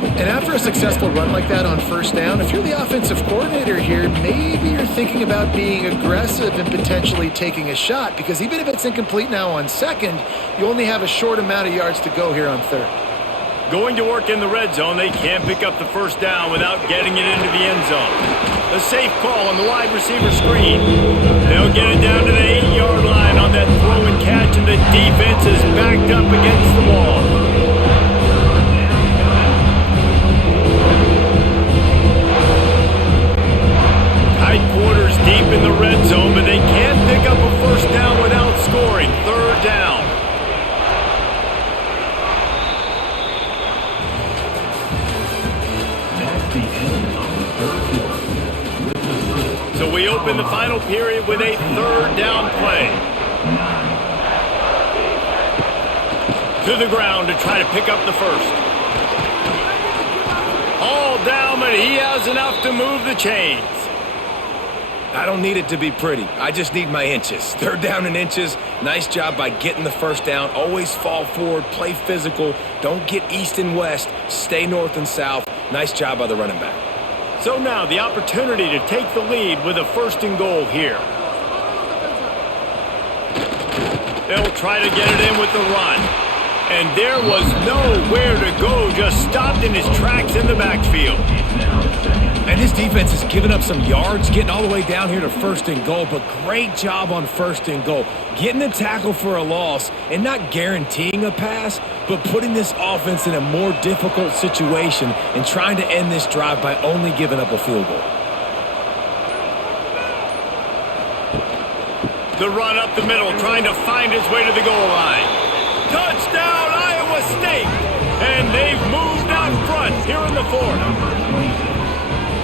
And after a successful run like that on 1st down, if you're the offensive coordinator here, maybe you're thinking about being aggressive and potentially taking a shot, because even if it's incomplete now on 2nd, you only have a short amount of yards to go here on 3rd. Going to work in the red zone, they can't pick up the 1st down without getting it into the end zone. A safe call on the wide receiver screen. They'll get it down to the 8-yard line on that throw and catch, and the defense is backed up against the wall. Tight quarters deep in the red zone, but they can't pick up a 1st down without scoring. 3rd down. That's the end of the 3rd quarter. With the score. So we open the final period with a 3rd down play. To the ground to try to pick up the 1st. All down, but he has enough to move the chains. I don't need it to be pretty. I just need my inches. 3rd down in inches. Nice job by getting the 1st down. Always fall forward, play physical. Don't get east and west. Stay north and south. Nice job by the running back. So now the opportunity to take the lead with a 1st and goal here. They'll try to get it in with the run. And there was nowhere to go, just stopped in his tracks in the backfield. And this defense has given up some yards, getting all the way down here to 1st and goal, but great job on 1st and goal. Getting the tackle for a loss and not guaranteeing a pass, but putting this offense in a more difficult situation and trying to end this drive by only giving up a field goal. The run up the middle, trying to find his way to the goal line. Touchdown, Iowa State! And they've moved out front here in the 4th.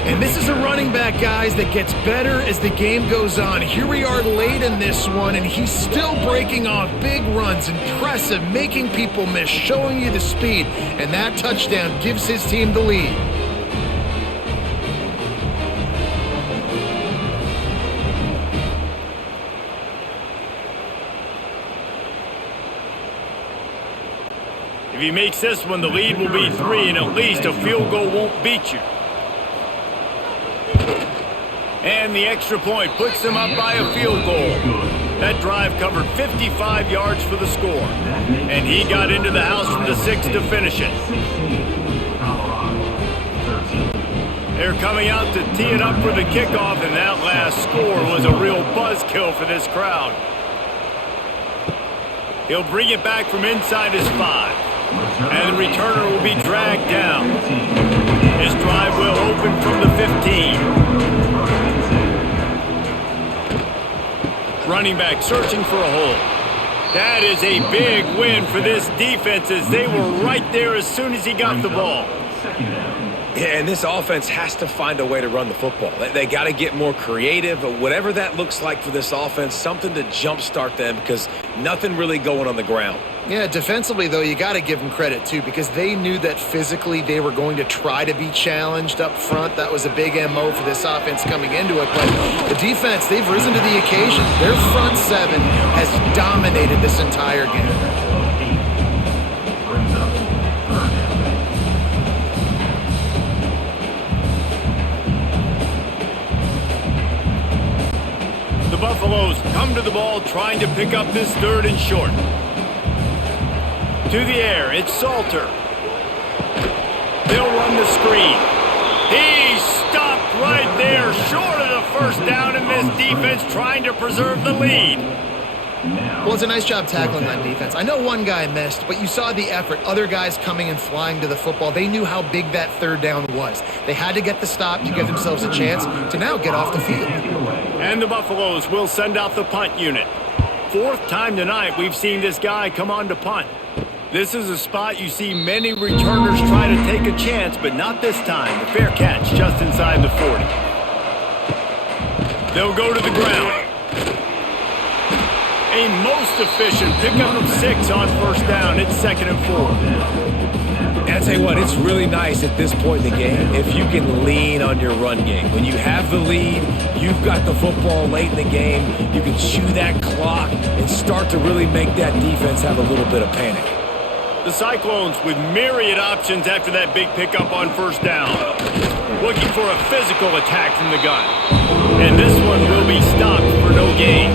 And this is a running back, guys, that gets better as the game goes on. Here we are late in this one, and he's still breaking off big runs. Impressive, making people miss, showing you the speed. And that touchdown gives his team the lead. If he makes this one, the lead will be 3, and at least a field goal won't beat you. And the extra point puts them up by a field goal. That drive covered 55 yards for the score. And he got into the house from the 6 to finish it. They're coming out to tee it up for the kickoff, and that last score was a real buzzkill for this crowd. He'll bring it back from inside his 5. And the returner will be dragged down. His drive will open from the 15. Running back searching for a hole. That is a big win for this defense as they were right there as soon as he got the ball. Yeah, and this offense has to find a way to run the football. They got to get more creative, but whatever that looks like for this offense, something to jumpstart them because nothing really going on the ground. Yeah, defensively, though, you got to give them credit, too, because they knew that physically they were going to try to be challenged up front. That was a big MO for this offense coming into it. But the defense, they've risen to the occasion. Their front 7 has dominated this entire game. The Buffaloes come to the ball trying to pick up this 3rd and short. To the air, it's Salter. They'll run the screen. He stopped right there, short of the first down, and this defense trying to preserve the lead. Well, it's a nice job tackling that defense. I know one guy missed, but you saw the effort. Other guys coming and flying to the football. They knew how big that 3rd down was. They had to get the stop to give themselves a chance to now get off the field. And the Buffaloes will send out the punt unit. 4th time tonight we've seen this guy come on to punt. This is a spot you see many returners try to take a chance, but not this time. The fair catch just inside the 40. They'll go to the ground. A most efficient pickup of 6 on 1st down. It's 2nd and 4. And I tell you what, it's really nice at this point in the game if you can lean on your run game. When you have the lead, you've got the football late in the game, you can chew that clock and start to really make that defense have a little bit of panic. The Cyclones with myriad options after that big pickup on 1st down. Looking for a physical attack from the gun. And this one will be stopped for no gain.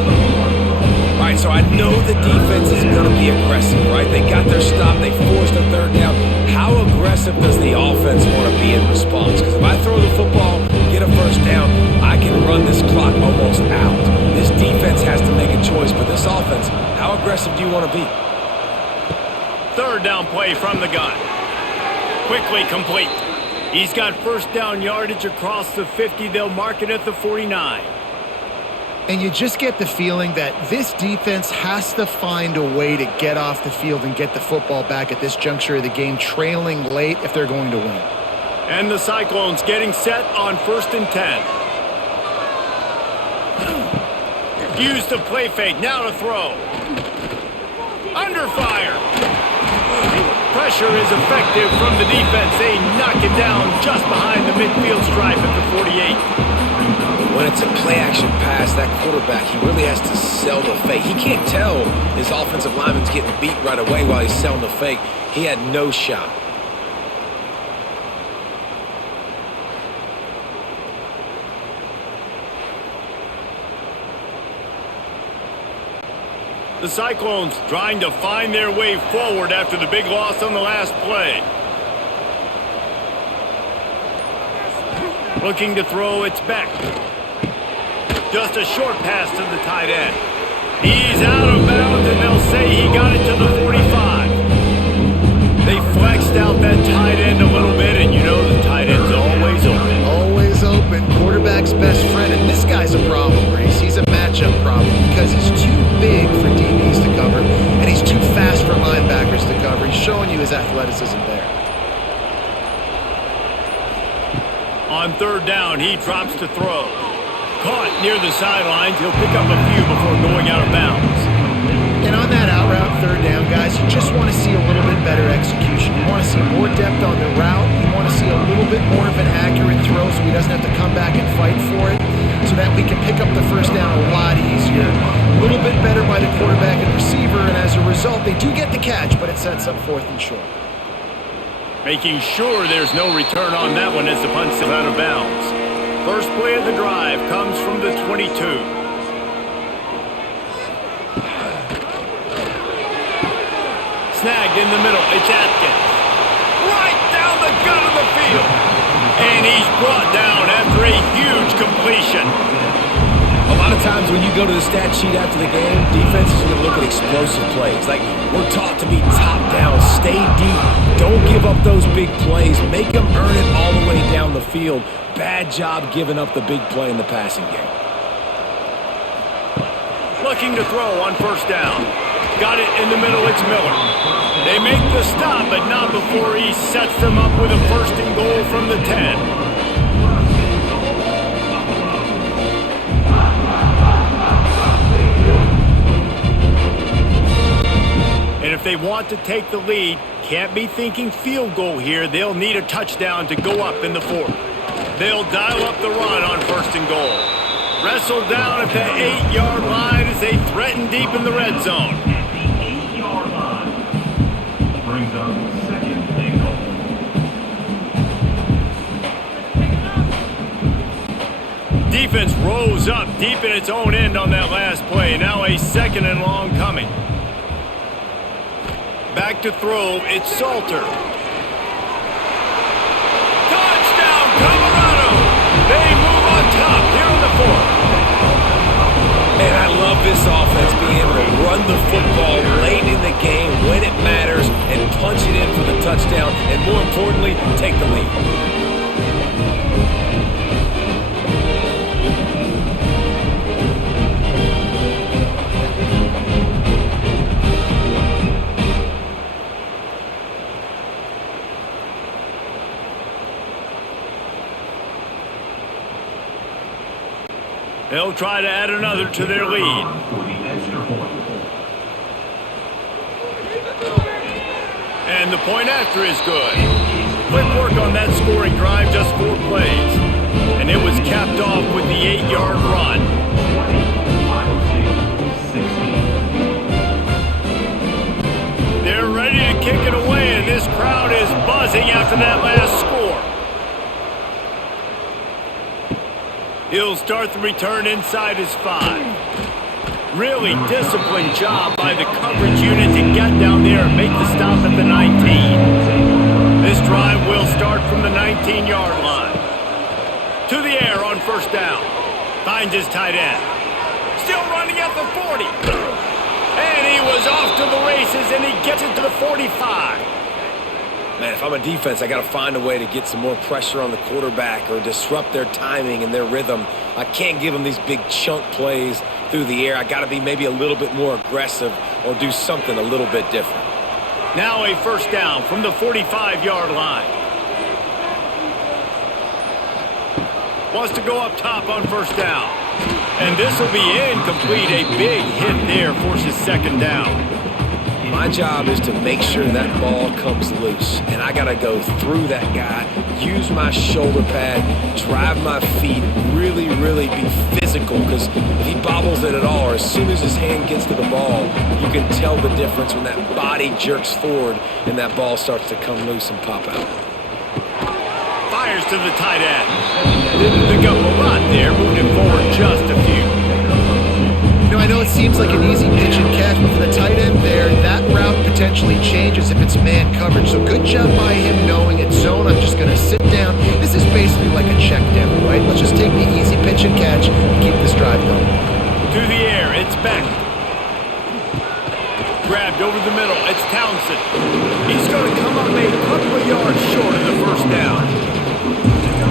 All right, so I know the defense is going to be aggressive, right? They got their stop. They forced a 3rd down. How aggressive does the offense want to be in response? Because if I throw the football, get a 1st down, I can run this clock almost out. This defense has to make a choice, but this offense, how aggressive do you want to be? 3rd down play from the gun. Quickly complete. He's got 1st down yardage across the 50. They'll mark it at the 49. And you just get the feeling that this defense has to find a way to get off the field and get the football back at this juncture of the game, trailing late if they're going to win. And the Cyclones getting set on 1st and 10. Use the play fake, now to throw. Under fire. Pressure is effective from the defense. They knock it down just behind the midfield stripe at the 48. When it's a play-action pass, that quarterback, he really has to sell the fake. He can't tell his offensive lineman's getting beat right away while he's selling the fake. He had no shot. The Cyclones trying to find their way forward after the big loss on the last play. Looking to throw, it's Beck. Just a short pass to the tight end. He's out of bounds, and they'll say he got it to the 45. They flexed out that tight end a little bit, and you know the tight end's always open. Always open. Quarterback's best friend, and this guy's a problem, Reese. He's a matchup problem because he's too big for DBs to cover, and he's too fast for linebackers to cover. He's showing you his athleticism there. On 3rd down, he drops to throw. Caught near the sidelines. He'll pick up a few before going out of bounds. And on that out route 3rd down, guys, you just want to see a little bit better execution. You want to see more depth on the route. You want to see a little bit more of an accurate throw so he doesn't have to come back and fight for it, so that we can pick up the 1st down a lot easier. A little bit better by the quarterback and receiver, and as a result, they do get the catch, but it sets up 4th and short. Making sure there's no return on that one as the punt's out of bounds. First play of the drive comes from the 22. Snagged in the middle. It's Atkins. Right down the gut of the field. And he's brought down times when you go to the stat sheet after the game, defense is going to look at explosive plays. Like, we're taught to be top down, stay deep, don't give up those big plays, make them earn it all the way down the field. Bad job giving up the big play in the passing game. Looking to throw on first down. Got it in the middle, it's Miller. They make the stop, but not before he sets them up with a first and goal from the 10. And if they want to take the lead, can't be thinking field goal here. They'll need a touchdown to go up in the fourth. They'll dial up the run on first and goal. Wrestled down at the 8-yard line as they threaten deep in the red zone. At the 8-yard line. Brings up second and goal. Defense rose up deep in its own end on that last play. Now a second and long coming. Back to throw, it's Salter. Touchdown, Colorado! They move on top here in the fourth. And I love this offense being able to run the football late in the game when it matters and punch it in for the touchdown, and more importantly, take the lead. They'll try to add another to their lead. For the extra point. And the point after is good. Quick work on that scoring drive, just 4 plays. And it was capped off with the 8-yard run. 16. They're ready to kick it away, and this crowd is buzzing after that last score. He'll start the return inside his 5. Really disciplined job by the coverage unit to get down there and make the stop at the 19. This drive will start from the 19-yard line. To the air on first down. Finds his tight end. Still running at the 40. And he was off to the races, and he gets it to the 45. Man, if I'm a defense, I got to find a way to get some more pressure on the quarterback or disrupt their timing and their rhythm. I can't give them these big chunk plays through the air. I got to be maybe a little bit more aggressive or do something a little bit different. Now a first down from the 45-yard line. Wants to go up top on first down. And this will be incomplete. A big hit there forces second down. My job is to make sure that ball comes loose, and I got to go through that guy, use my shoulder pad, drive my feet, really, really be physical, because if he bobbles it at all, or as soon as his hand gets to the ball, you can tell the difference when that body jerks forward and that ball starts to come loose and pop out. Fires to the tight end. Didn't pick up a lot there, moved him forward just a few. You know, I know it seems like an easy pitch and catch, but for the tight end there, that route potentially changes if it's man coverage. So good job by him knowing it's zone. I'm just going to sit down. This is basically like a check down, right? Let's just take the easy pitch and catch and keep this drive going. To the air, it's Beck. Grabbed over the middle, it's Townsend. He's going to come up a couple of yards short of the first down.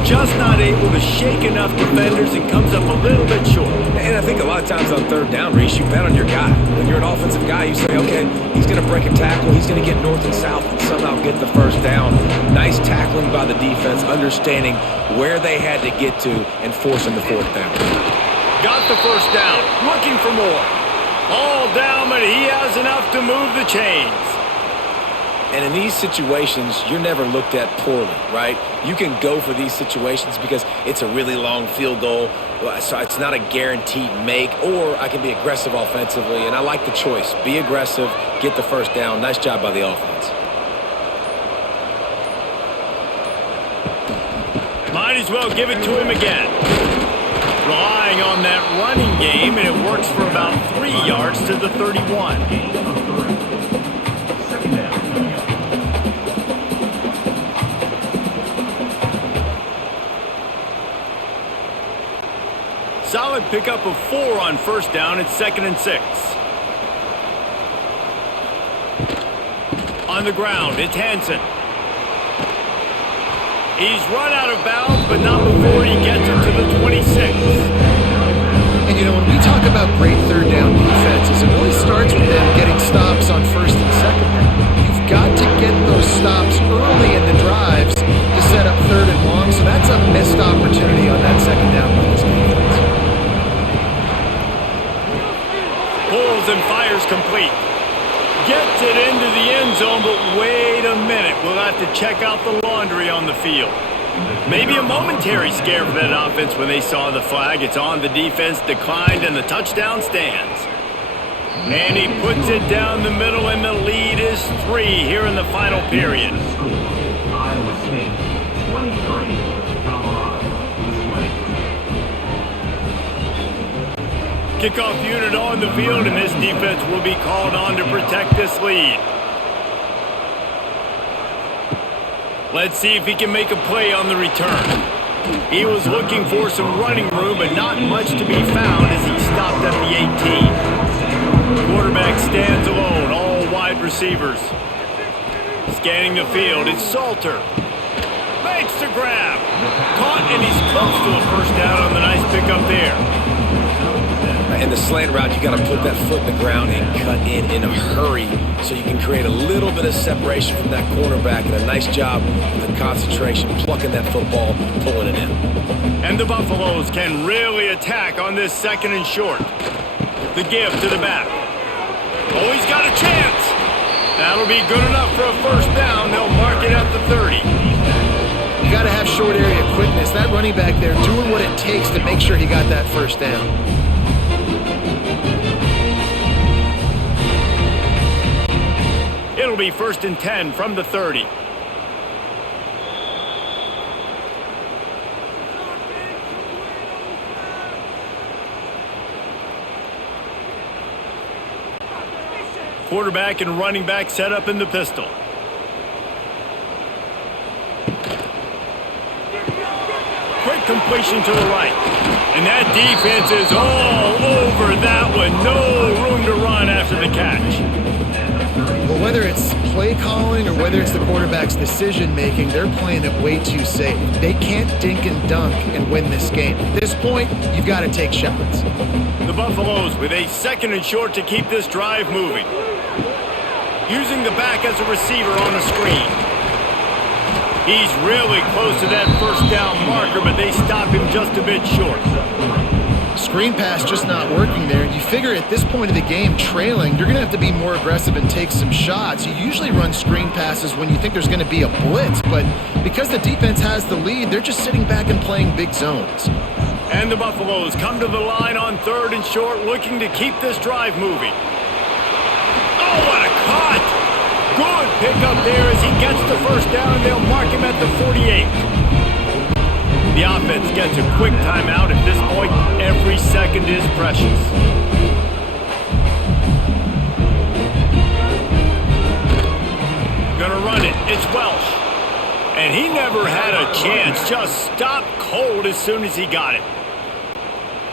Just not able to shake enough defenders and comes up a little bit short. And I think a lot of times on third down, Reese, you bet on your guy. When you're an offensive guy, you say, okay, he's going to break a tackle, he's going to get north and south and somehow get the first down. Nice tackling by the defense, understanding where they had to get to and forcing the fourth down. Got the first down, looking for more. All down, but he has enough to move the chains. And in these situations, you're never looked at poorly, right? You can go for these situations because it's a really long field goal, so it's not a guaranteed make, or I can be aggressive offensively, and I like the choice. Be aggressive, get the first down. Nice job by the offense. Might as well give it to him again. Relying on that running game, and it works for about 3 yards to the 31. Second down. solid pickup of 4 on first down. It's 2nd and 6. On the ground, it's Hansen. He's run out of bounds, but not before he gets it to the 26. And you know, when we talk about great third down defenses, it really starts with them getting stops on first and second down. You've got to get those stops early in the drives to set up third and long, so that's a missed opportunity on that second down by this defense. Pulls and fires complete. Gets it into the end zone, but wait a minute. We'll have to check out the laundry on the field. Maybe a momentary scare for that offense when they saw the flag. It's on, the defense declined, and the touchdown stands. And he puts it down the middle, and the lead is 3 here in the final period. Iowa State 23, Colorado 20. Kickoff unit on the field, and this defense will be called on to protect this lead. Let's see if he can make a play on the return. He was looking for some running room, but not much to be found as he stopped at the 18. Quarterback stands alone, all wide receivers. Scanning the field, it's Salter. Makes the grab. Caught, and he's close to a first down on the nice pickup there. In the slant route, you got to put that foot in the ground and cut in a hurry so you can create a little bit of separation from that cornerback, and a nice job with the concentration, plucking that football, pulling it in. And the Buffaloes can really attack on this 2nd and short. The give to the back. Oh, he's got a chance. That'll be good enough for a first down. They'll mark it at the 30. You got to have short area quickness. That running back there doing what it takes to make sure he got that first down. It'll be 1st and 10 from the 30. Quarterback and running back set up in the pistol. Quick completion to the right. And that defense is all over that one. No room to run after the catch. Well, whether it's play calling or whether it's the quarterback's decision making, they're playing it way too safe. They can't dink and dunk and win this game. At this point, you've got to take shots. The Buffaloes with a 2nd and short to keep this drive moving. Using the back as a receiver on the screen. He's really close to that first down marker, but they stop him just a bit short. Screen pass just not working there. You figure at this point of the game, trailing, you're going to have to be more aggressive and take some shots. You usually run screen passes when you think there's going to be a blitz, but because the defense has the lead, they're just sitting back and playing big zones. And the Buffaloes come to the line on 3rd and short, looking to keep this drive moving. Oh, what a cut! Good pickup there as he gets the first down, and they'll mark him at the 48. The offense gets a quick timeout. At this point, every second is precious. Gonna run it. It's Welsh. And he never had a chance. Just stopped cold as soon as he got it.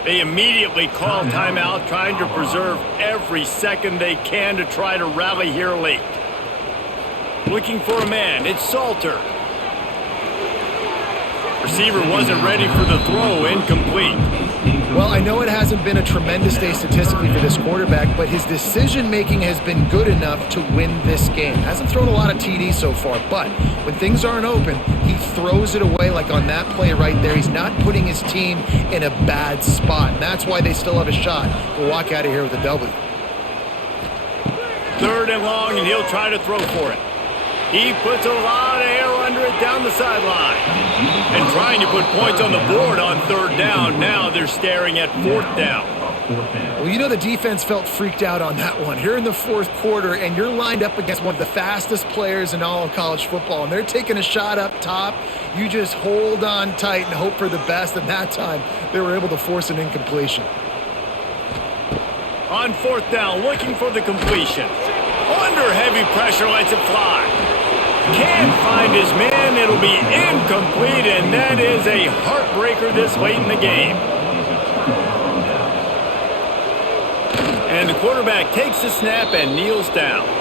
They immediately call timeout, trying to preserve every second they can to try to rally here late. Looking for a man. It's Salter. Receiver wasn't ready for the throw. Incomplete. Well, I know it hasn't been a tremendous day statistically for this quarterback, but his decision-making has been good enough to win this game. Hasn't thrown a lot of TDs so far, but when things aren't open, he throws it away like on that play right there. He's not putting his team in a bad spot, and that's why they still have a shot to walk out of here with a W. 3rd and long, and he'll try to throw for it. He puts a lot of air under it down the sideline. And trying to put points on the board on 3rd down. Now they're staring at 4th down. Well, you know the defense felt freaked out on that one. You're in the 4th quarter, and you're lined up against one of the fastest players in all of college football, and they're taking a shot up top. You just hold on tight and hope for the best, and that time they were able to force an incompletion. On 4th down, looking for the completion. Under heavy pressure, lets it fly. Can't find his man. It'll be incomplete, and that is a heartbreaker this late in the game. And the quarterback takes the snap and kneels down.